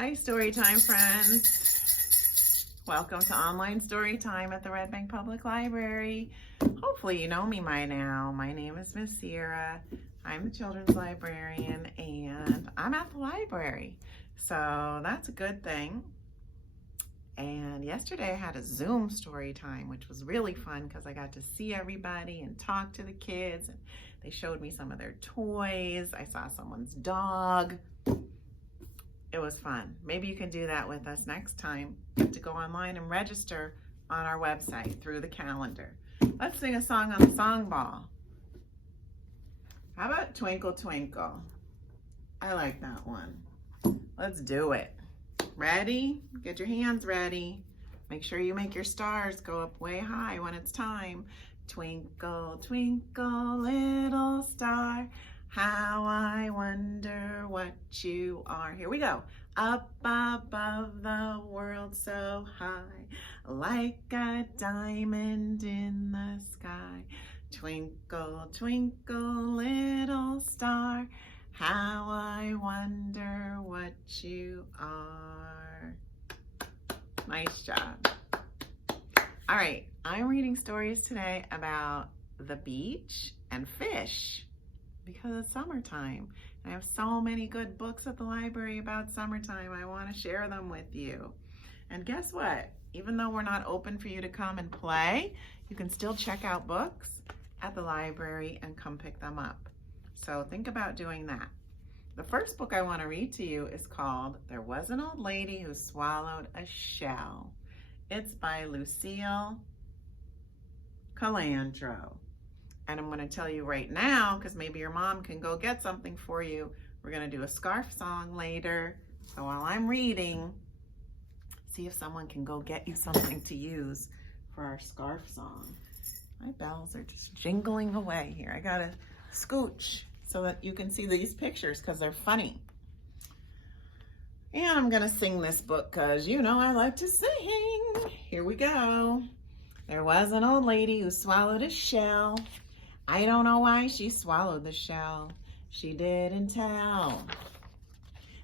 Hi, Storytime friends. Welcome to online story time at the Red Bank Public Library. Hopefully you know me by now. My name is Miss Sira. I'm the children's librarian and I'm at the library. So that's a good thing. And yesterday I had a Zoom story time, which was really fun because I got to see everybody and talk to the kids. And they showed me some of their toys. I saw someone's dog. It was fun. Maybe you can do that with us next time. You have to go online and register on our website through the calendar. Let's sing a song on the song ball. How about Twinkle Twinkle? I like that one. Let's do it. Ready? Get your hands ready. Make sure you make your stars go up way high when it's time. Twinkle, twinkle, little star, how I wonder what you are. Here we go. Up above the world so high, like a diamond in the sky. Twinkle, twinkle, little star, how I wonder what you are. Nice job. All right, I'm reading stories today about the beach and fish because it's summertime. I have so many good books at the library about summertime. I want to share them with you. And guess what? Even though we're not open for you to come and play, you can still check out books at the library and come pick them up. So think about doing that. The first book I want to read to you is called There Was an Old Lady Who Swallowed a Shell. It's by Lucy Colandro. And I'm going to tell you right now, because maybe your mom can go get something for you, we're going to do a scarf song later. So while I'm reading, see if someone can go get you something to use for our scarf song. My bells are just jingling away here. I got to scooch so that you can see these pictures because they're funny. And I'm going to sing this book because you know I like to sing. Here we go. There was an old lady who swallowed a shell. I don't know why she swallowed the shell. She didn't tell.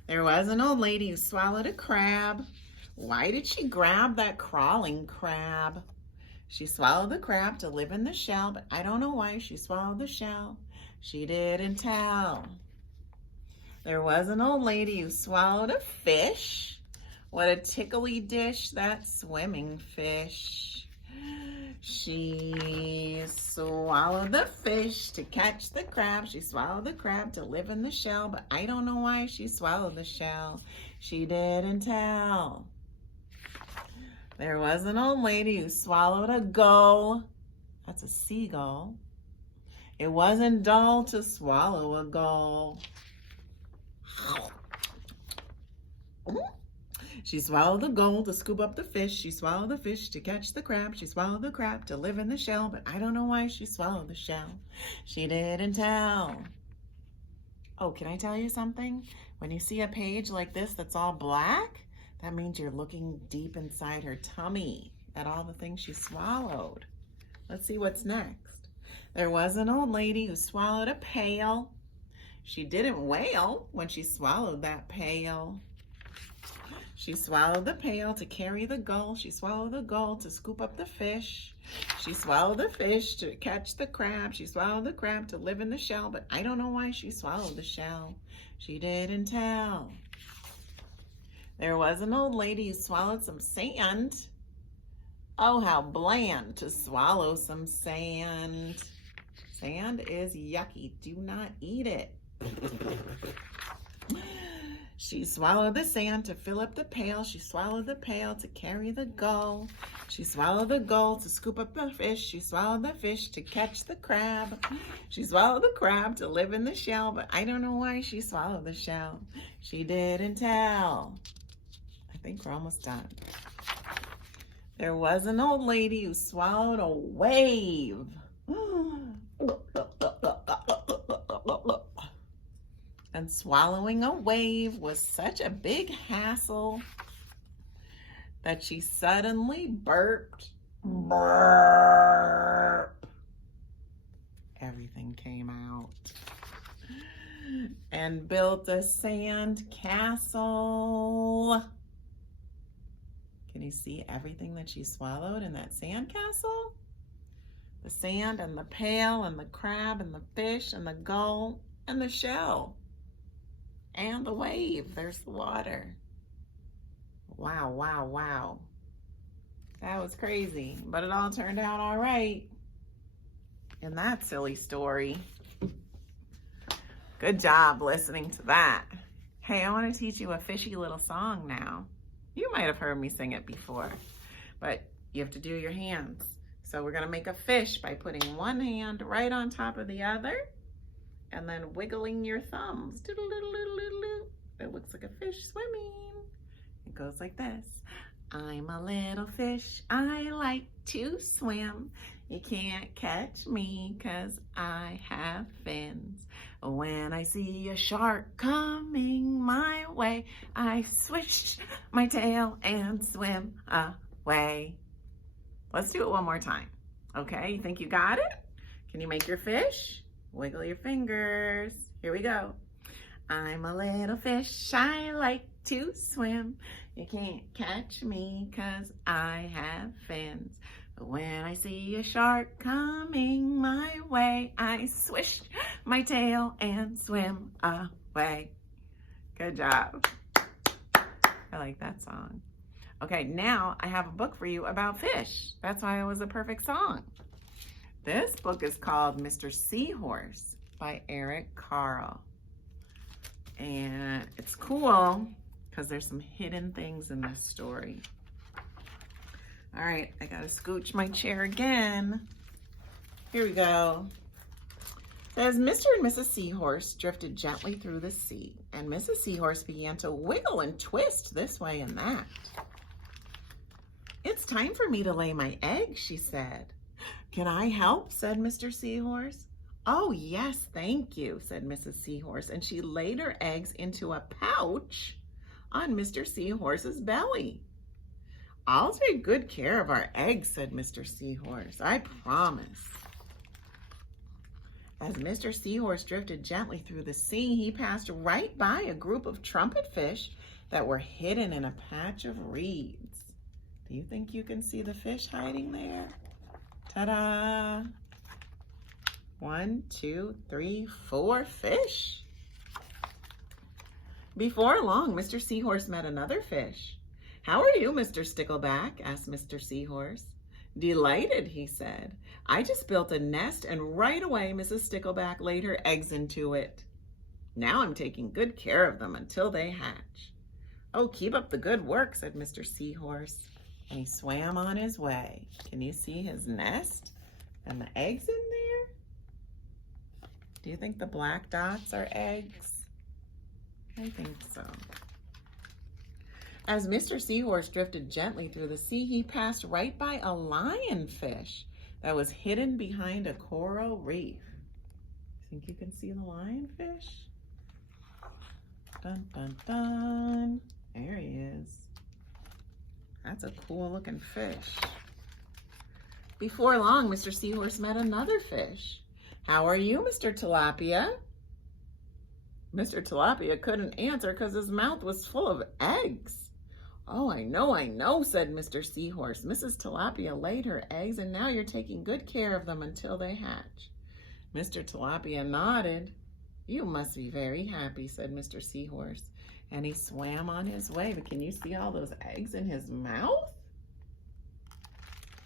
There was an old lady who swallowed a crab. Why did she grab that crawling crab? She swallowed the crab to live in the shell, but I don't know why she swallowed the shell. She didn't tell. There was an old lady who swallowed a fish. What a tickly dish, that swimming fish. She swallowed the fish to catch the crab. She swallowed the crab to live in the shell, but I don't know why she swallowed the shell. She didn't tell. There was an old lady who swallowed a gull. That's a seagull. It wasn't dull to swallow a gull. She swallowed the gull to scoop up the fish. She swallowed the fish to catch the crab. She swallowed the crab to live in the shell, but I don't know why she swallowed the shell. She didn't tell. Oh, can I tell you something? When you see a page like this that's all black, that means you're looking deep inside her tummy at all the things she swallowed. Let's see what's next. There was an old lady who swallowed a pail. She didn't wail when she swallowed that pail. She swallowed the pail to carry the gull. She swallowed the gull to scoop up the fish. She swallowed the fish to catch the crab. She swallowed the crab to live in the shell, but I don't know why she swallowed the shell. She didn't tell. There was an old lady who swallowed some sand. Oh, how bland to swallow some sand. Sand is yucky. Do not eat it. She swallowed the sand to fill up the pail. She swallowed the pail to carry the gull. She swallowed the gull to scoop up the fish. She swallowed the fish to catch the crab. She swallowed the crab to live in the shell, but I don't know why she swallowed the shell. She didn't tell. I think we're almost done. There was an old lady who swallowed a wave. And swallowing a wave was such a big hassle that she suddenly burped. Burp. Everything came out. and built a sand castle. Can you see everything that she swallowed in that sand castle? The sand and the pail and the crab and the fish and the gull and the shell and the wave. There's the water. Wow, wow, wow. That was crazy, but it all turned out all right in that silly story. Good job listening to that. Hey, I want to teach you a fishy little song now. You might have heard me sing it before, but you have to do your hands. So we're gonna make a fish by putting one hand right on top of the other and then wiggling your thumbs. It looks like a fish swimming. It goes like this. I'm a little fish, I like to swim. You can't catch me 'cause I have fins. When I see a shark coming my way, I swish my tail and swim away. Let's do it one more time. Okay, you think you got it? Can you make your fish? Wiggle your fingers. Here we go. I'm a little fish, I like to swim. You can't catch me 'cause I have fins. But when I see a shark coming my way, I swish my tail and swim away. Good job. I like that song. Okay, now I have a book for you about fish. That's why it was a perfect song. This book is called Mister Seahorse by Eric Carle. And it's cool because there's some hidden things in this story. All right, I gotta scooch my chair again. Here we go. It says, Mr. and Mrs. Seahorse drifted gently through the sea, and Mrs. Seahorse began to wiggle and twist this way and that. It's time for me to lay my egg, she said. Can I help? Said Mr. Seahorse. Oh, yes, thank you, said Mrs. Seahorse, and she laid her eggs into a pouch on Mr. Seahorse's belly. I'll take good care of our eggs, said Mr. Seahorse. I promise. As Mr. Seahorse drifted gently through the sea, he passed right by a group of trumpet fish that were hidden in a patch of reeds. Do you think you can see the fish hiding there? Ta-da! 1, 2, 3, 4 fish. Before long, Mr. Seahorse met another fish. How are you, Mr. Stickleback? Asked Mr. Seahorse. Delighted, he said. I just built a nest and right away Mrs. Stickleback laid her eggs into it. Now I'm taking good care of them until they hatch. Oh, keep up the good work, said Mr. Seahorse. And he swam on his way. Can you see his nest and the eggs in there? Do you think the black dots are eggs? I think so. As Mr. Seahorse drifted gently through the sea, he passed right by a lionfish that was hidden behind a coral reef. Think you can see the lionfish? Dun, dun, dun. There he is. That's a cool looking fish. Before long, Mr. Seahorse met another fish. How are you, Mr. Tilapia? Mr. Tilapia couldn't answer because his mouth was full of eggs. Oh, I know, said Mr. Seahorse. Mrs. Tilapia laid her eggs, and now you're taking good care of them until they hatch. Mr. Tilapia nodded. You must be very happy, said Mr. Seahorse. And he swam on his way. But can you see all those eggs in his mouth?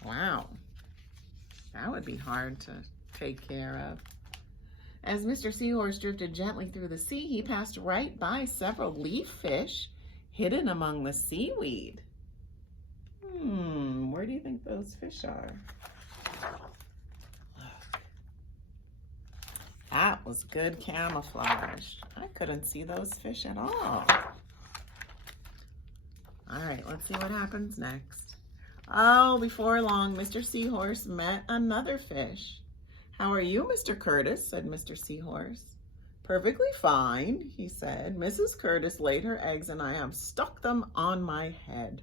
Wow. That would be hard to take care of. As Mr. Seahorse drifted gently through the sea, he passed right by several leaf fish hidden among the seaweed. Where do you think those fish are? Look. That was good camouflage. I couldn't see those fish at all. All right, let's see what happens next. Oh, before long, Mr. Seahorse met another fish. How are you, Mr. Curtis? Said Mr. Seahorse. Perfectly fine, he said. Mrs. Curtis laid her eggs and I have stuck them on my head.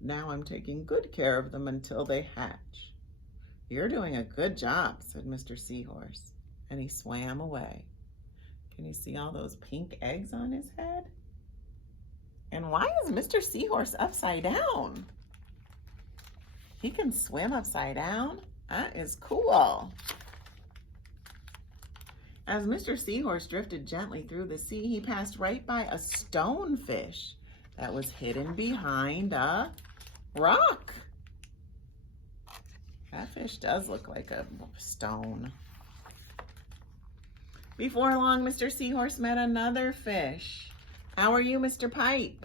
Now I'm taking good care of them until they hatch. You're doing a good job, said Mr. Seahorse, and he swam away. Can you see all those pink eggs on his head? And why is Mr. Seahorse upside down? He can swim upside down? That is cool. As Mr. Seahorse drifted gently through the sea, he passed right by a stonefish that was hidden behind a rock. That fish does look like a stone. Before long, Mr. Seahorse met another fish. "How are you, Mr. Pipe?"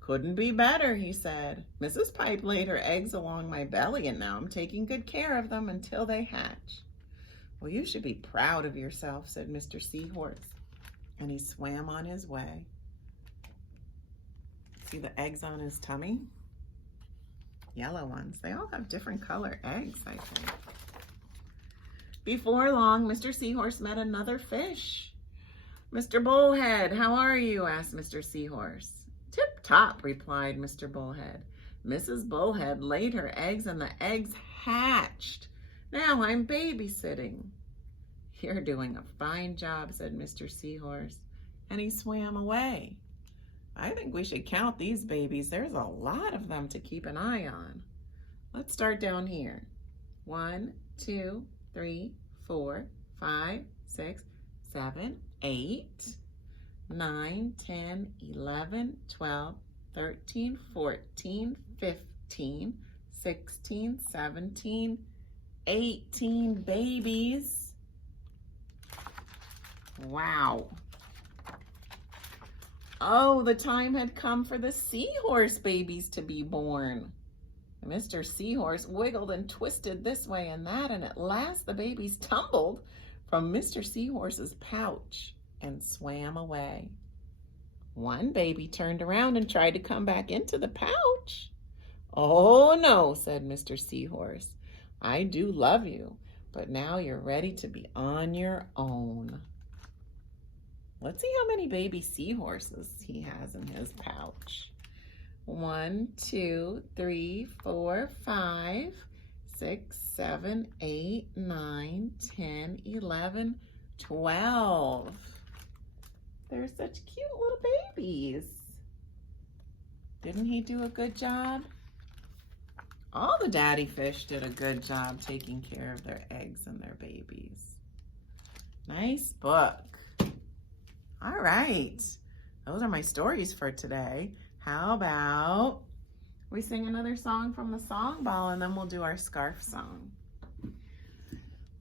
"Couldn't be better," he said. "Mrs. Pipe laid her eggs along my belly, and now I'm taking good care of them until they hatch." "Well, you should be proud of yourself," said Mr. Seahorse, and he swam on his way. See the eggs on his tummy? Yellow ones. They all have different color eggs, I think. Before long, Mr. Seahorse met another fish. "Mr. Bullhead, how are you?" asked Mr. Seahorse. "Tip-top," replied Mr. Bullhead. "Mrs. Bullhead laid her eggs and the eggs hatched. Now I'm babysitting." "You're doing a fine job," said Mr. Seahorse, and he swam away. I think we should count these babies. There's a lot of them to keep an eye on. Let's start down here. 1, 2, 3, 4, 5, 6, 7, 8, 9, 10, 11, 12, 13, 14, 15, 16, 17, 18 babies. Wow. Oh, the time had come for the seahorse babies to be born. Mr. Seahorse wiggled and twisted this way and that, and at last the babies tumbled from Mr. Seahorse's pouch and swam away. One baby turned around and tried to come back into the pouch. "Oh no," said Mr. Seahorse. "I do love you, but now you're ready to be on your own." Let's see how many baby seahorses he has in his pouch. 1, 2, 3, 4, 5, 6, 7, 8, 9, 10, 11, 12. They're such cute little babies. Didn't he do a good job? All the daddy fish did a good job taking care of their eggs and their babies. Nice book. All right, those are my stories for today. How about we sing another song from the song ball, and then we'll do our scarf song.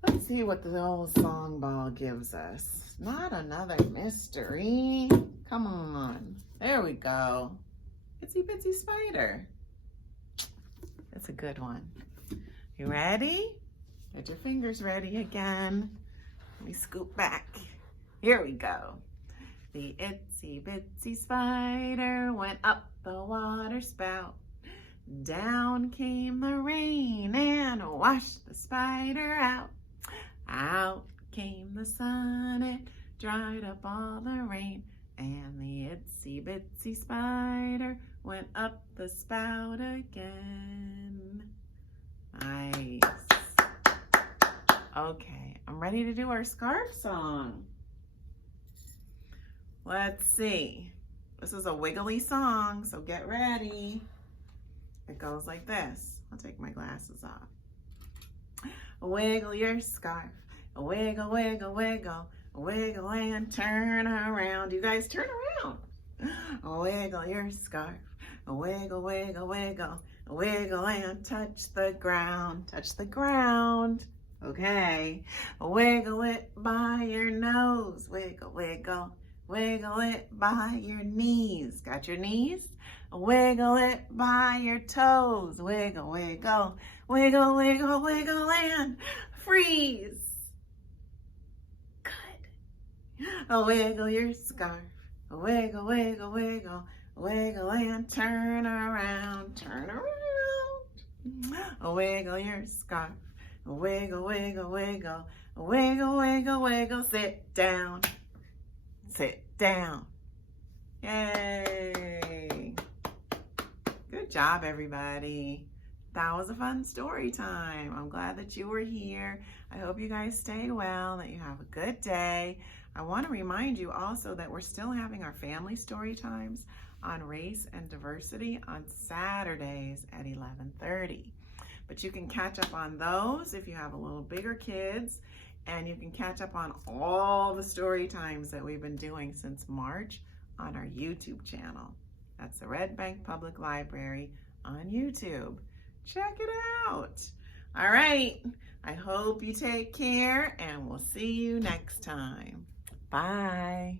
Let's see what the old song ball gives us. Not another mystery. Come on. There we go. Itsy Bitsy Spider. That's a good one. You ready? Get your fingers ready again. Let me scoop back. Here we go. The itsy bitsy spider went up the water spout. Down came the rain and washed the spider out. Out came the sun, it dried up all the rain. And the itsy bitsy spider went up the spout again. Nice. Okay, I'm ready to do our scarf song. Let's see. This is a wiggly song, so get ready. It goes like this. I'll take my glasses off. Wiggle your scarf. Wiggle, wiggle, wiggle. Wiggle and turn around. You guys turn around. Wiggle your scarf. Wiggle, wiggle, wiggle. Wiggle and touch the ground. Touch the ground. Okay. Wiggle it by your nose. Wiggle, wiggle. Wiggle it by your knees. Got your knees? Wiggle it by your toes. Wiggle, wiggle, wiggle, wiggle, wiggle, and freeze. Good. Wiggle your scarf. Wiggle, wiggle, wiggle, wiggle, and turn around. Turn around. Wiggle your scarf. Wiggle, wiggle, wiggle, wiggle, wiggle, wiggle. Sit down. Sit down. Yay. Good job, everybody. That was a fun story time. I'm glad that you were here. I hope you guys stay well, that you have a good day. I want to remind you also that we're still having our family story times on race and diversity on Saturdays at 11:30. But you can catch up on those if you have a little bigger kids, and you can catch up on all the story times that we've been doing since March on our YouTube channel. That's the Red Bank Public Library on YouTube. Check it out. All right, I hope you take care, and we'll see you next time. Bye.